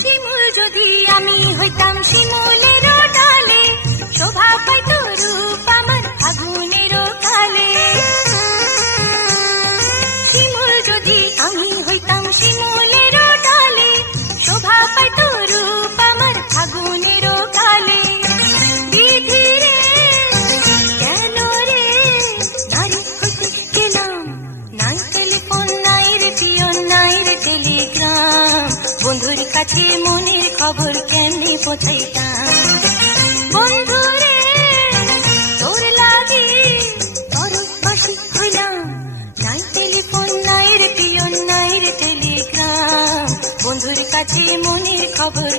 শিমুল যদি আমি হইতাম শিমুলের ডালে, শোভা পাইত রূপ আমার ফাগুনের কালে। শিমুল যদি আমি হইতাম শিমুলের ডালে, শোভা পাইত রূপ আমার ফাগুনের কালে। বিধি রে কেন রে নারী হইতে গেলাম, নাই টেলিফোন নাই রে পিয়ন নাই রে টেলিগ্রাম, বন্ধুর কাছে মনের খবর কেমনে পৌঁছাইতাম। বন্ধু রে তোর লাগি পরবাসী হইলাম, নাই টেলিফোন নাই রে পিয়ন নাই রে টেলিগ্রাম, বন্ধুর কাছে মনের খবর